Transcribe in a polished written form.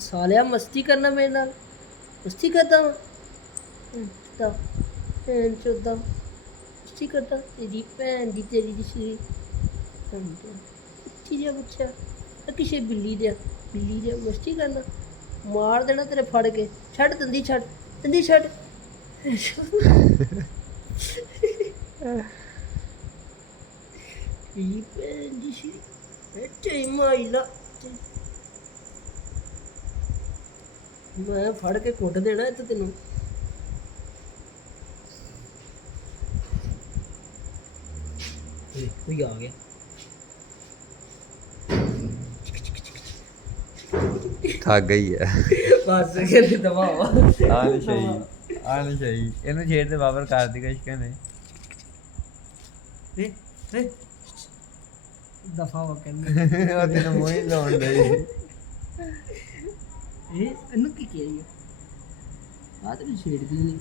सालिया मस्ती करना मेरे नाल मस्ती करता वा भैन चोदा मस्ती करता तेरी भैन दी तेरी दी श्री जा बच्चा किसे बिल्ली दे मस्ती करना मार देना तेरे फड़ के छड़ दंदी छड़ भैन दी श्री माइला मैं फड़ के कुट देना इत्थे तेनू कोई आ गया थक गई है बस कहते दवा आनी चाहिए ਇਹਨੂੰ ਛੇੜ ਦੇ ਬਾਬਰ ਕਰ ਦੀ ਕੁਛ ਕਹਿੰਦੇ दफा वो कहने ਉਹ ਤੈਨੂੰ ਮੂੰਹ ਹੀ ਲਾਉਣ ਦੇ ਇਹਨੂੰ ਕੀ ਕਿਹਾ ਆ ਤਾਂ ਛੇੜਦੀ ਨਹੀਂ